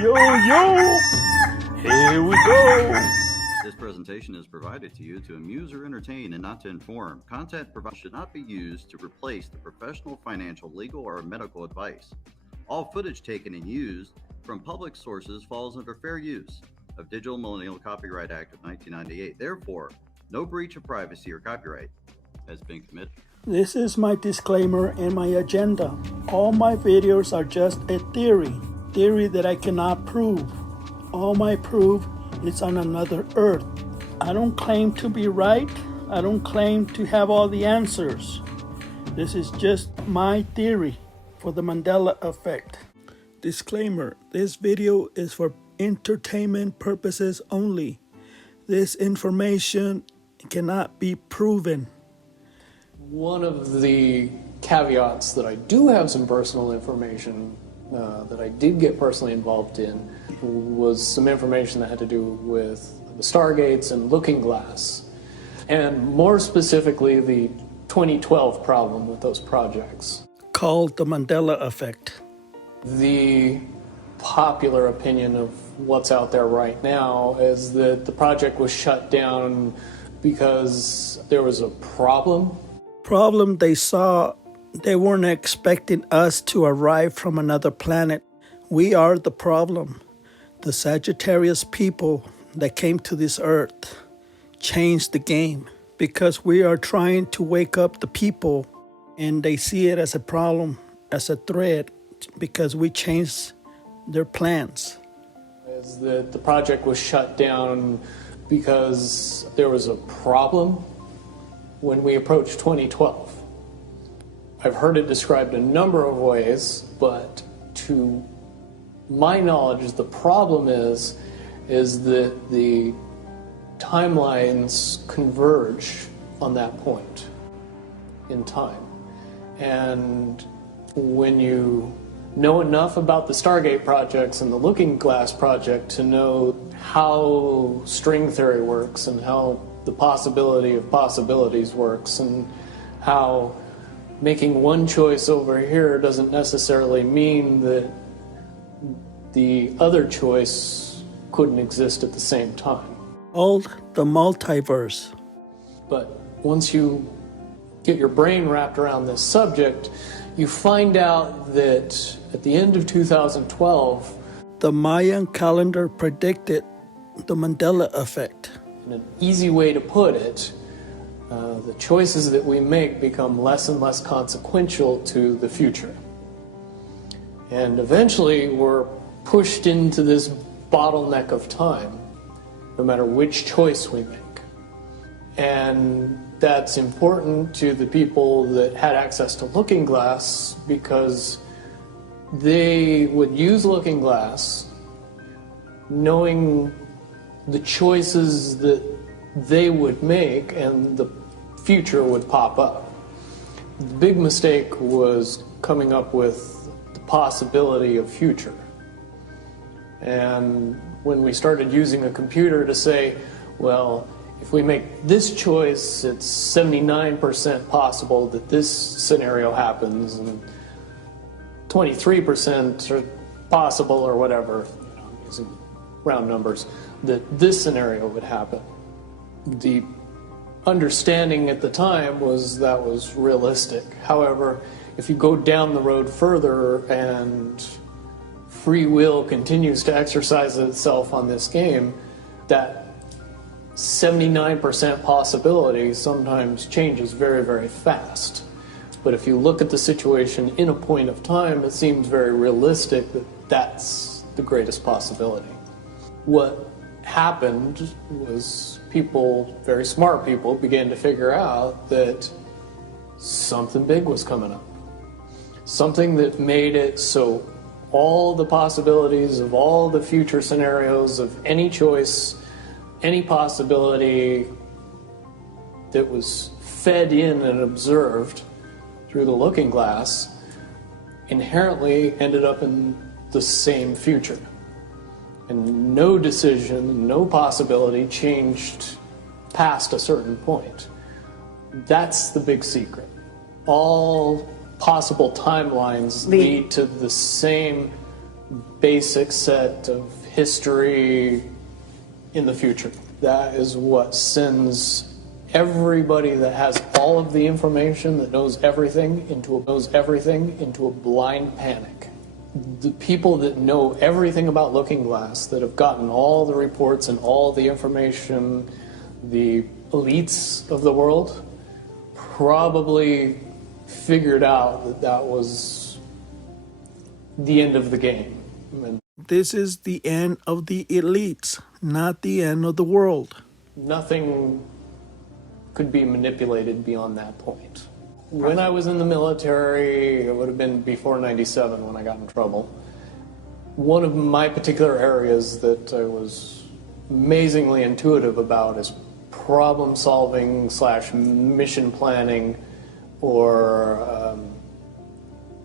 Yo, yo! Here we go! This presentation is provided to you to amuse or entertain and not to inform. Content provided should not be used to replace the professional, financial, legal, or medical advice. All footage taken and used from public sources falls under fair use of Digital Millennial Copyright Act of 1998. Therefore, no breach of privacy or copyright has been committed. This is my disclaimer and my agenda. All my videos are just a theory that I cannot prove. All my proof is on another earth. I don't claim to be right. I don't claim to have all the answers. This is just my theory for the Mandela effect. Disclaimer, this video is for entertainment purposes only. This information cannot be proven. One of the caveats that I do have some personal information that I did get personally involved in was some information that had to do with the Stargates and Looking Glass, and more specifically the 2012 problem with those projects. Called the Mandela effect. The popular opinion of what's out there right now is that the project was shut down because there was a problem. Problem they saw, they weren't expecting us to arrive from another planet. We are the problem. The Sagittarius people that came to this earth changed the game because we are trying to wake up the people and they see it as a problem, as a threat, because we changed their plans. Is that the project was shut down because there was a problem when we approached 2012. I've heard it described a number of ways, but to my knowledge, the problem is that the timelines converge on that point in time. And when you know enough about the Stargate projects and the Looking Glass project to know how string theory works and how the possibility of possibilities works and how making one choice over here doesn't necessarily mean that the other choice couldn't exist at the same time. Called the multiverse. But once you get your brain wrapped around this subject, you find out that at the end of 2012, the Mayan calendar predicted the Mandela effect. in an easy way to put it, the choices that we make become less and less consequential to the future. And eventually we're pushed into this bottleneck of time, no matter which choice we make. And that's important to the people that had access to Looking Glass because they would use Looking Glass knowing the choices that they would make and the future would pop up. The big mistake was coming up with the possibility of future. And when we started using a computer to say, well, if we make this choice, it's 79% possible that this scenario happens, and 23% are possible, or whatever, using round numbers, that this scenario would happen. The understanding at the time was that was realistic. However, if you go down the road further and free will continues to exercise itself on this game, that 79% possibility sometimes changes very, very fast. But if you look at the situation in a point of time, it seems very realistic that that's the greatest possibility. What happened was people, very smart people, began to figure out that something big was coming up. Something that made it so all the possibilities of all the future scenarios of any choice, any possibility that was fed in and observed through the Looking Glass inherently ended up in the same future. And no decision, no possibility changed past a certain point. That's the big secret. All possible timelines lead to the same basic set of history in the future. That is what sends everybody that has all of the information, that knows everything into a blind panic. The people that know everything about Looking Glass, that have gotten all the reports and all the information, the elites of the world, probably figured out that that was the end of the game. And This is the end of the elites, not the end of the world. nothing could be manipulated beyond that point. When I was in the military, it would have been before 97 when I got in trouble. One of my particular areas that I was amazingly intuitive about is problem solving / mission planning, or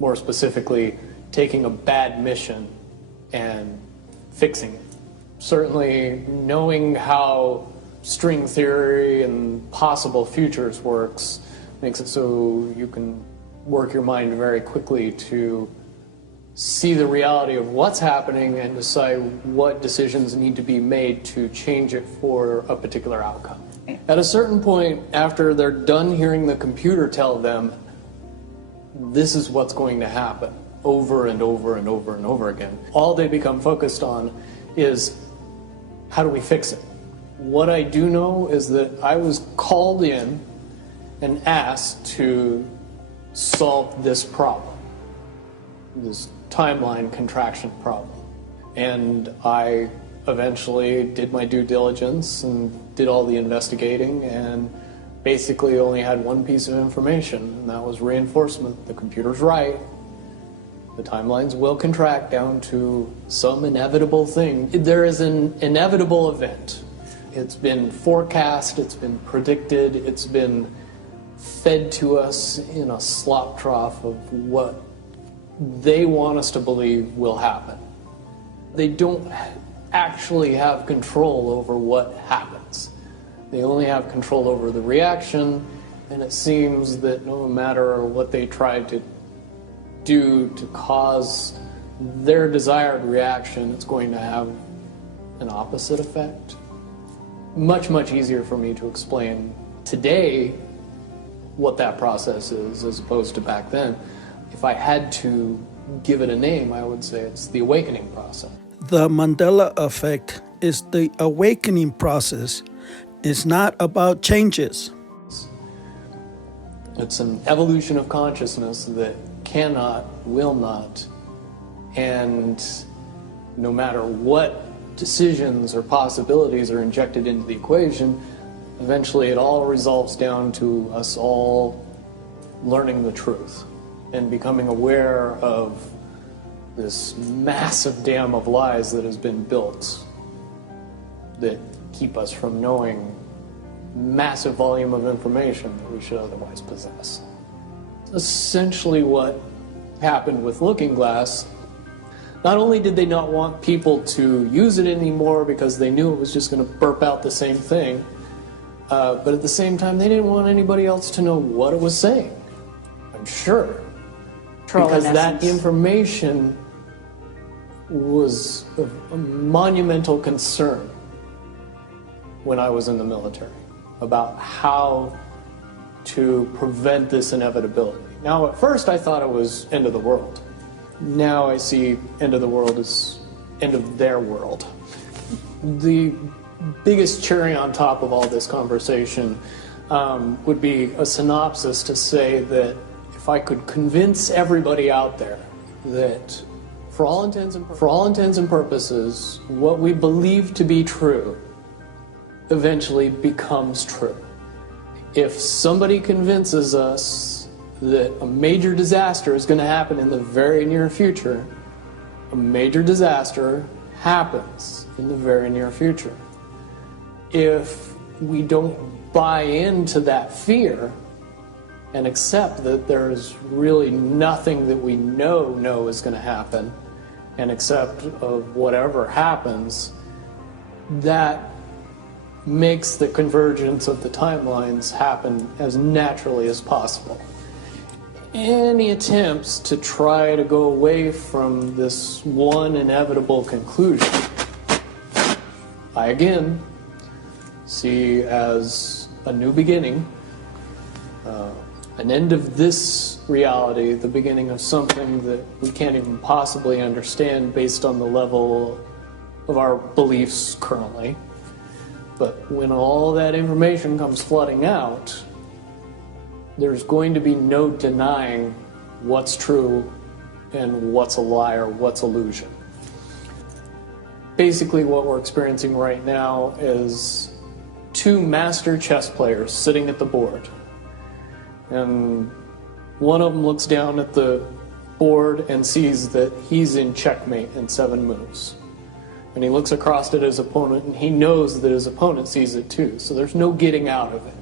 more specifically, taking a bad mission and fixing it. Certainly knowing how string theory and possible futures works makes it so you can work your mind very quickly to see the reality of what's happening and decide what decisions need to be made to change it for a particular outcome. At a certain point, after they're done hearing the computer tell them this is what's going to happen over and over and over and over again, all they become focused on is how do we fix it? What I do know is that I was called in and asked to solve this problem, this timeline contraction problem. And I eventually did my due diligence and did all the investigating, and basically only had one piece of information, and that was reinforcement. The computer's right. The timelines will contract down to some inevitable thing. There is an inevitable event. It's been forecast, it's been predicted, it's been fed to us in a slop trough of what they want us to believe will happen. They don't actually have control over what happens. They only have control over the reaction, and it seems that no matter what they try to do to cause their desired reaction, it's going to have an opposite effect. Much, much easier for me to explain today what that process is as opposed to back then. If I had to give it a name, I would say it's the awakening process. The Mandela effect is the awakening process. It's not about changes. It's an evolution of consciousness that cannot, will not, and no matter what decisions or possibilities are injected into the equation, eventually it all resolves down to us all learning the truth and becoming aware of this massive dam of lies that has been built that keep us from knowing massive volume of information that we should otherwise possess. Essentially what happened with Looking Glass, not only did they not want people to use it anymore because they knew it was just going to burp out the same thing, but at the same time they didn't want anybody else to know what it was saying, I'm sure. Because that information was of a monumental concern when I was in the military about how to prevent this inevitability. Now, at first I thought it was end of the world. Now I see end of the world as end of their world. The biggest cherry on top of all this conversation would be a synopsis to say that if I could convince everybody out there that for all intents and purposes, what we believe to be true eventually becomes true. If somebody convinces us that a major disaster is going to happen in the very near future, a major disaster happens in the very near future. If we don't buy into that fear and accept that there's really nothing that we know is going to happen, and accept of whatever happens, that makes the convergence of the timelines happen as naturally as possible. any attempts to try to go away from this one inevitable conclusion, I again see as a new beginning, an end of this reality, the beginning of something that we can't even possibly understand based on the level of our beliefs currently. But when all that information comes flooding out, there's going to be no denying what's true and what's a lie or what's illusion. Basically, what we're experiencing right now is two master chess players sitting at the board. And one of them looks down at the board and sees that he's in checkmate in 7 moves. And he looks across at his opponent and he knows that his opponent sees it too. So there's no getting out of it.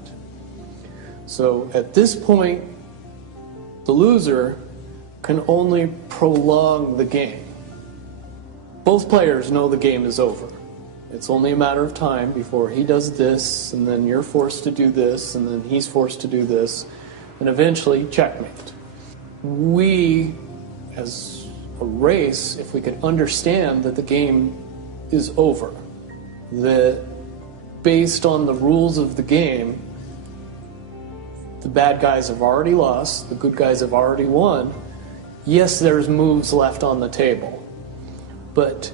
So at this point, the loser can only prolong the game. Both players know the game is over. It's only a matter of time before he does this, and then you're forced to do this, and then he's forced to do this, and eventually checkmate. We, as a race, if we could understand that the game is over, that based on the rules of the game, the bad guys have already lost, the good guys have already won. Yes, there's moves left on the table, but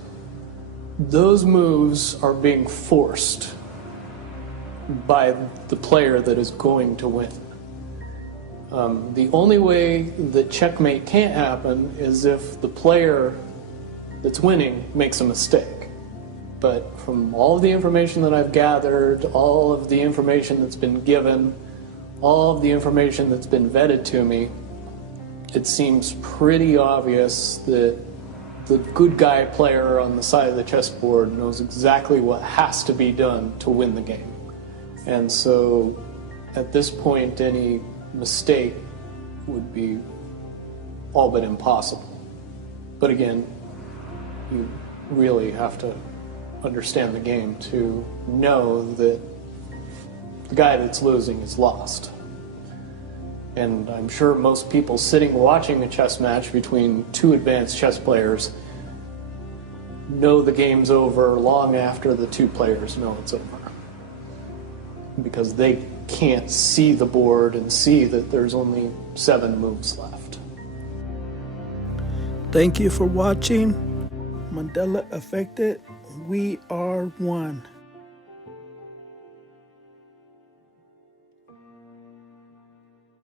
those moves are being forced by the player that is going to win. The only way that checkmate can't happen is if the player that's winning makes a mistake. But from all of the information that I've gathered, all of the information that's been given, all of the information that's been vetted to me, it seems pretty obvious that the good guy player on the side of the chessboard knows exactly what has to be done to win the game. And so at this point, any mistake would be all but impossible. But again, you really have to understand the game to know that the guy that's losing is lost. And I'm sure most people sitting watching a chess match between two advanced chess players know the game's over long after the two players know it's over. Because they can't see the board and see that there's only 7 moves left. Thank you for watching. Mandela Affected. We are one.